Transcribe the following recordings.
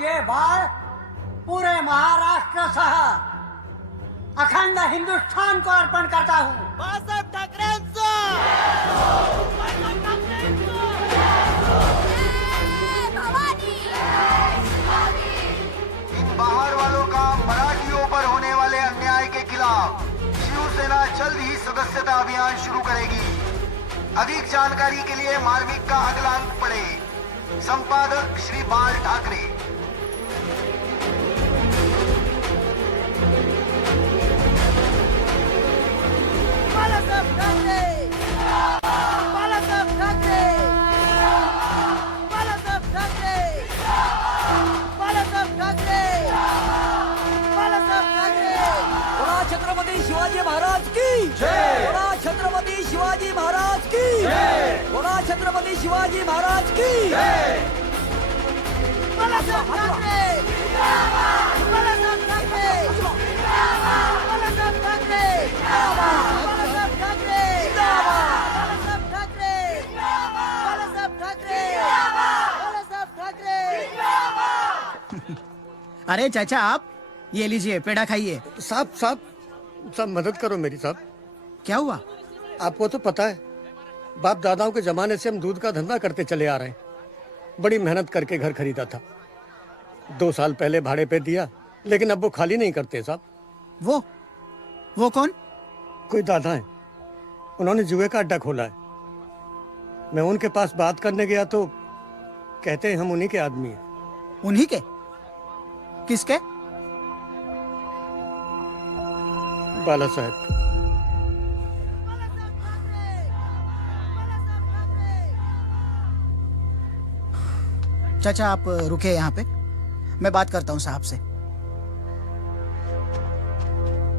ये बाळ पूरे महाराष्ट्र सह अखंड हिंदुस्तान को अर्पण करता हूँ। बाळासाहेब ठाकरेंचा इन बाहर वालों का मराठियों पर होने वाले अन्याय के खिलाफ शिवसेना जल्द ही सदस्यता अभियान शुरू करेगी। अधिक जानकारी के लिए मार्मिक का अगला अंक पढ़े। संपादक श्री बाल ठाकरे। बाळासाहेब ठाकरे, बाळासाहेब ठाकरे, बाळासाहेब ठाकरे, बाळासाहेब ठाकरे, बाळासाहेब ठाकरे। बोला छत्रपती शिवाजी महाराज की जय। बोला छत्रपती शिवाजी महाराज की जय। बोला छत्रपती शिवाजी महाराज की बाळासाहेब ठाकरे, बाळासाहेब ठाकरे, बाळासाहेब ठाकरे, बाळासाहेब ठाकरे, बाळासाहेब ठाकरे, बाळासाहेब ठाकरे, बाळासाहेब ठाकरे। अरे चाचा आप ये लीजिए पेड़ा खाइए। साहब साहब साहब मदद करो मेरी साहब। क्या हुआ? आपको तो पता है बाप दादाओं के जमाने से हम दूध का धंधा करते चले आ रहे हैं। बड़ी मेहनत करके घर खरीदा था। 2 साल पहले भाड़े पे दिया, लेकिन अब वो खाली नहीं करते साहब। वो कौन? कोई दादा है, उन्होंने जुए का अड्डा खोला है। मैं उनके पास बात करने गया तो कहते हैं हम उन्हीं के आदमी हैं। उन्हीं के? किसके? बाला साहब। चाचा आप रुके यहाँ पे, मैं बात करता हूँ साहब से।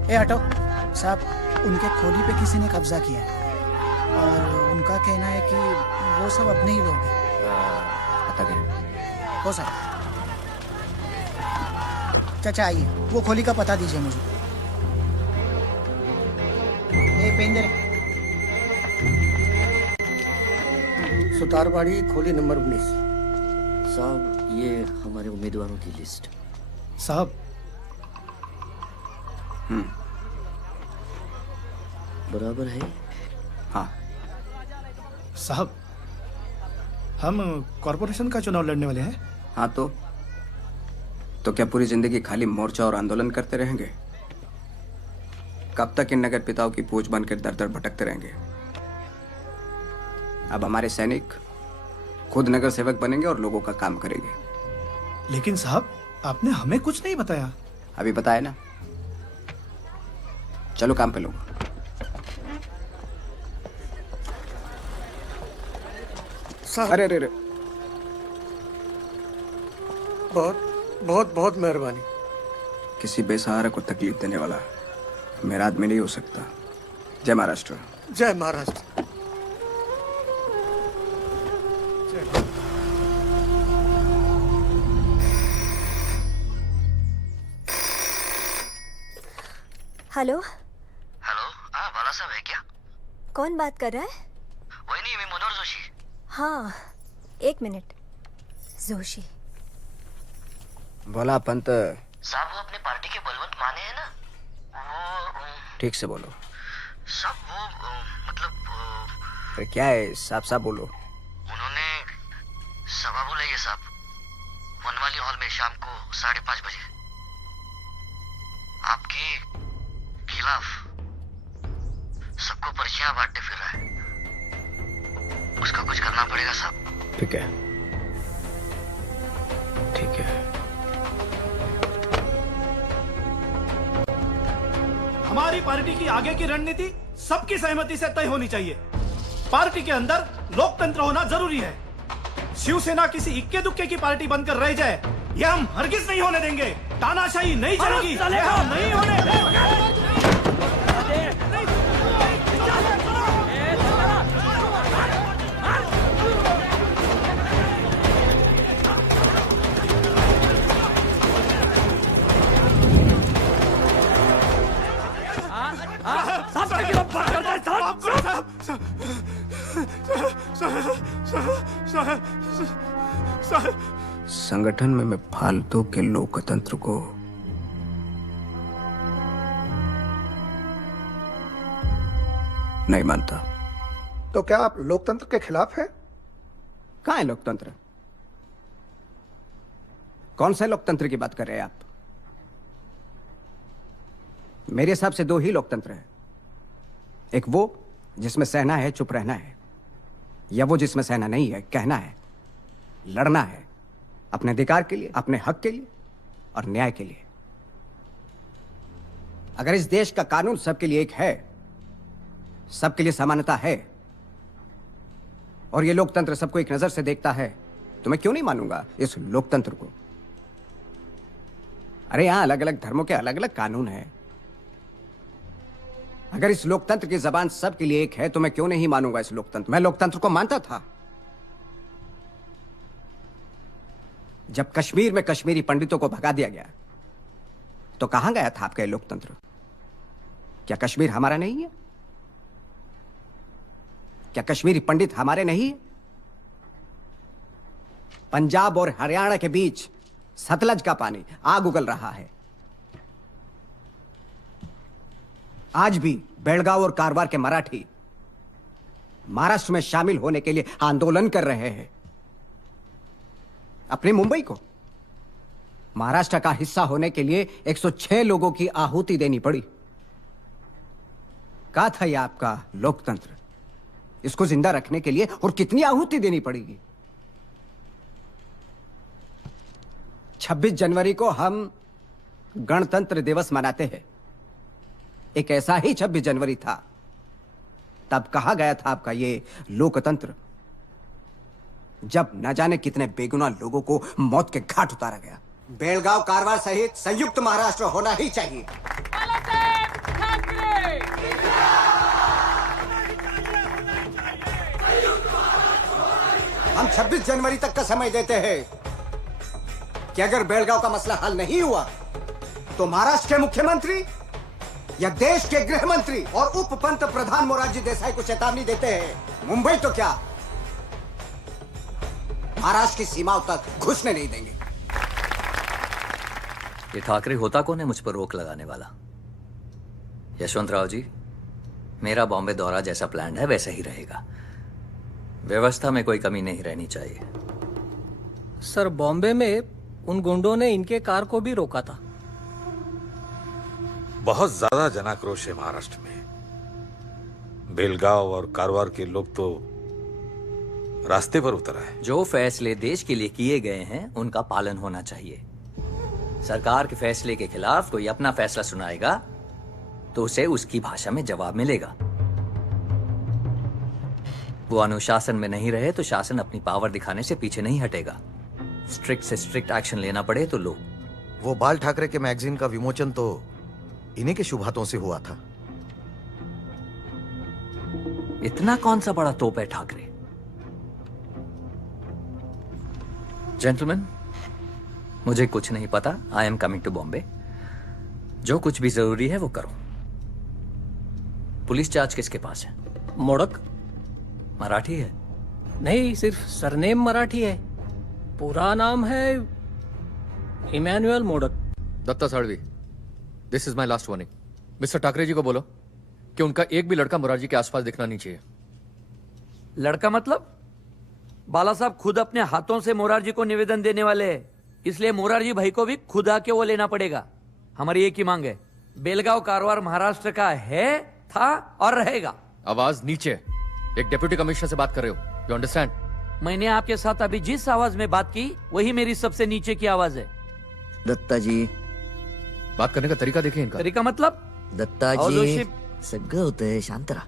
ए हटो साहब, उनके खोली पे किसी ने कब्जा किया है और उनका कहना है कि वो सब अपने ही लोग हैं। पता क्या? हो सकता। चाचा आइए, वो खोली का पता दीजिए मुझे। ए पेन दे रे। सुतारवाड़ी खोली नंबर 19। साहब ये हमारे उम्मीदवारों की लिस्ट। साहब बराबर है? हाँ। साहब हम कॉरपोरेशन का चुनाव लड़ने वाले हैं। हाँ तो क्या पूरी जिंदगी खाली मोर्चा और आंदोलन करते रहेंगे? कब तक इन नगर पिताओं की पूछ बनकर दर दर भटकते रहेंगे? अब हमारे सैनिक खुद नगर सेवक बनेंगे और लोगों का काम करेंगे। लेकिन साहब आपने हमें कुछ नहीं बताया। अभी बताया ना। चलो काम पे लोग। अरे अरे अरे, बहुत बहुत बहुत मेहरबानी। किसी बेसहारा को तकलीफ देने वाला मेरा आदमी नहीं हो सकता। जय महाराष्ट्र। जय महाराष्ट्र। हेलो हेलो, हाँ बाला साहब है क्या? कौन बात कर रहा है? वही नहीं, मैं मनोहर जोशी। हाँ एक मिनट। जोशी बोला पंत। साहब वो अपने पार्टी के बलवंत माने हैं ना, वो ठीक से बोलो। साहब वो मतलब अरे क्या है, साफ साफ बोलो। उन्होंने सभा बुलाई है साहब, वनवाली हॉल में शाम को 5:30 बजे। आपके खिलाफ सबको पर्चियां बांटते फिर रहा है। उसका कुछ करना पड़ेगा साहब। ठीक है ठीक है। हमारी पार्टी की आगे की रणनीति सबकी सहमति से तय होनी चाहिए। पार्टी के अंदर लोकतंत्र होना जरूरी है। शिवसेना किसी इक्के दुक्के की पार्टी बनकर रह जाए, यह हम हरगिज नहीं होने देंगे। तानाशाही नहीं चलेगी, यह हम नहीं होने देंगे। संगठन में मैं फालतू के लोकतंत्र को नहीं मानता। तो क्या आप लोकतंत्र के खिलाफ हैं? कहाँ है लोकतंत्र? कौन से लोकतंत्र की बात कर रहे हैं आप? मेरे हिसाब से दो ही लोकतंत्र है, एक वो जिसमें सहना है, चुप रहना है, या वो जिसमें सहना नहीं है, कहना है, लड़ना है अपने अधिकार के लिए, अपने हक के लिए और न्याय के लिए। अगर इस देश का कानून सबके लिए एक है, सबके लिए समानता है और ये लोकतंत्र सबको एक नजर से देखता है, तो मैं क्यों नहीं मानूंगा इस लोकतंत्र को? अरे यहां अलग अलग धर्मों के अलग अलग कानून हैं। अगर इस लोकतंत्र की जबान सबके लिए एक है, तो मैं क्यों नहीं मानूंगा इस लोकतंत्र? मैं लोकतंत्र को मानता था जब कश्मीर में कश्मीरी पंडितों को भगा दिया गया, तो कहां गया था आपका ये लोकतंत्र? क्या कश्मीर हमारा नहीं है? क्या कश्मीरी पंडित हमारे नहीं है? पंजाब और हरियाणा के बीच सतलज का पानी आग उगल रहा है। आज भी बेलगांव और कारवार के मराठी महाराष्ट्र में शामिल होने के लिए आंदोलन कर रहे हैं। अपनी मुंबई को महाराष्ट्र का हिस्सा होने के लिए 106 लोगों की आहुति देनी पड़ी। कहा था यह आपका लोकतंत्र? इसको जिंदा रखने के लिए और कितनी आहुति देनी पड़ेगी? 26 जनवरी को हम गणतंत्र दिवस मनाते हैं। एक ऐसा ही 26 जनवरी था, तब कहा गया था आपका ये लोकतंत्र, जब न जाने कितने बेगुनाह लोगों को मौत के घाट उतारा गया। बेलगांव कारवार सहित संयुक्त महाराष्ट्र होना ही चाहिए। हम 26 जनवरी तक का समय देते हैं कि अगर बेलगांव का मसला हल नहीं हुआ, तो महाराष्ट्र के मुख्यमंत्री या देश के गृह मंत्री और उप पंत प्रधान मोरारजी देसाई को चेतावनी देते हैं, मुंबई तो क्या महाराष्ट्र की सीमाओं तक घुसने नहीं देंगे। ये ठाकरे होता कौन है मुझ पर रोक लगाने वाला? यशवंतराव जी, मेरा बॉम्बे दौरा जैसा प्लान है वैसा ही रहेगा। व्यवस्था में कोई कमी नहीं रहनी चाहिए। सर, बॉम्बे में उन गुंडों ने इनके कार को भी रोका था। बहुत ज्यादा जनाक्रोश है महाराष्ट्र में। बेलगांव और कारवार के लोग तो रास्ते पर उतर आए। जो फैसले देश के लिए किए गए हैं उनका पालन होना चाहिए। सरकार के फैसले के खिलाफ कोई अपना फैसला सुनाएगा तो उसे उसकी भाषा में जवाब मिलेगा। वो अनुशासन में नहीं रहे तो शासन अपनी पावर दिखाने से पीछे नहीं हटेगा। स्ट्रिक्ट से स्ट्रिक्ट एक्शन लेना पड़े तो लो। वो बाल ठाकरे के मैगजीन का विमोचन तो इन्हीं के शुभ हाथों से हुआ था। इतना कौन सा बड़ा तोप है ठाकरे? जेंटलमैन, मुझे कुछ नहीं पता। I am coming to Bombay. जो कुछ भी जरूरी है वो करो। पुलिस चार्ज किसके पास है? मोड़क। मराठी है? नहीं, सिर्फ सरनेम मराठी है। पूरा नाम है Emmanuel Modak. Datta Sadvi, this is my last warning. Mister Thackeray ji को बोलो कि उनका एक भी लड़का मुरारजी के आसपास दिखना नहीं चाहिए। लड़का मतलब? बाला साहब खुद अपने हाथों से मोरारजी को निवेदन देने वाले हैं, इसलिए मोरारजी भाई को भी खुद आके वो लेना पड़ेगा। हमारी एक ही मांग है, बेलगांव कारवार महाराष्ट्र का है, था और रहेगा। आवाज नीचे। एक डिप्टी कमिश्नर से बात कर रहे हो, यू अंडरस्टैंड? मैंने आपके साथ अभी जिस आवाज में बात की वही मेरी सबसे नीचे की आवाज है। दत्ता जी, बात करने का तरीका देखिए इनका। तरीका मतलब? दत्ता जी, सगळं होतंय, शांत रहा।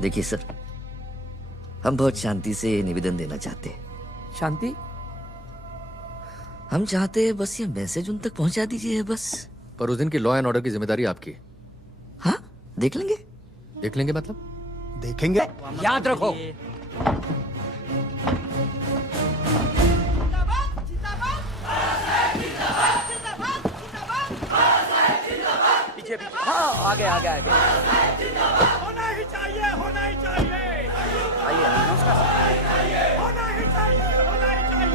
देखिए सर, हम बहुत शांति से निवेदन देना चाहते हैं। शांति? हम चाहते हैं बस ये मैसेज उन तक पहुंचा दीजिए बस। पर उस दिन की लॉ एंड ऑर्डर की जिम्मेदारी आपकी। हाँ, देख लेंगे। देख लेंगे मतलब? देखेंगे। याद रखो, पीछे पीछे। हाँ, आगे आगे आगे। होना ही चाहिए, होना ही चाहिए। आइए, नमस्कार। होना ही चाहिए, होना ही चाहिए।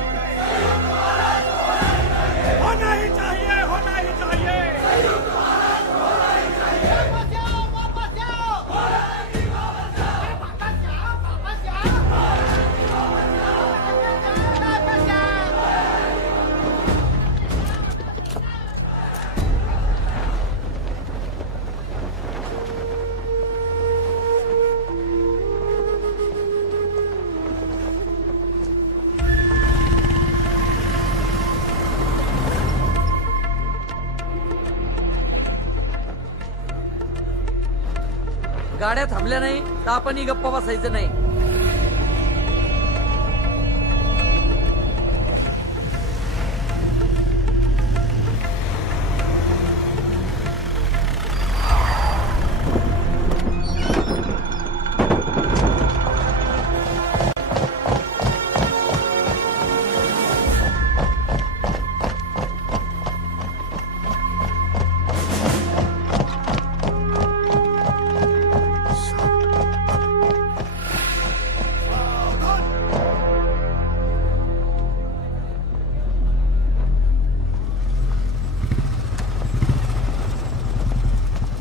गाड्या थांबल्या नाही तर आपणही गप्पा बसायचं नाही.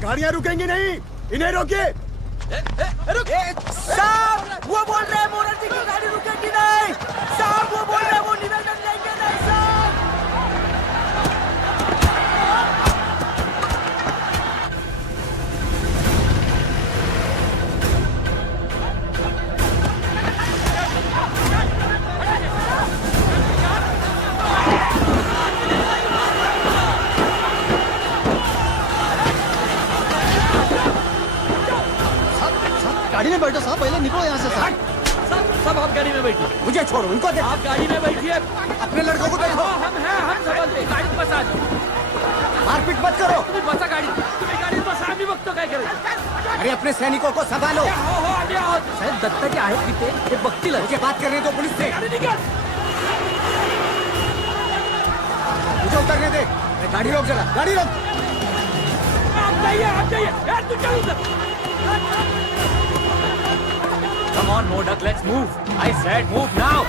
गाड़ियां रुकेंगी नहीं, इन्हें रोकिए. साहब वो बोल रहे हैं मोरारजी की गाड़ी रुकेगी नहीं. साहब वो बोल रहे हैं वो निवेदन लेंगे नहीं साहब. गाड़ी में बैठो साहब, पहले निकलो यहाँ से साहब. सब आप गाड़ी में बैठिए. मुझे छोड़ो, उनको देखो. आप गाड़ी में बैठिए. अपने लड़कों को देखो. हम हैं, हम समझते. गाडी बसा. मारपीट मत करो. तुम्ही बसा गाडी. तुम्ही गाडीत बसा. आम्ही बघतो काय करायचं. अरे अपने सैनिकों को संभालो. हो आम्ही आहोत. साहेब दत्ताजी आहेत तिथे, ते बघतील. मुझे बात करने दो पुलिस से. गाडी निघाल. मुझे उतरने दे. गाड़ी रोक जरा, गाड़ी रोक. आप जाइए. यार तू चल उधर. Come on, Modak, let's move. I said move now.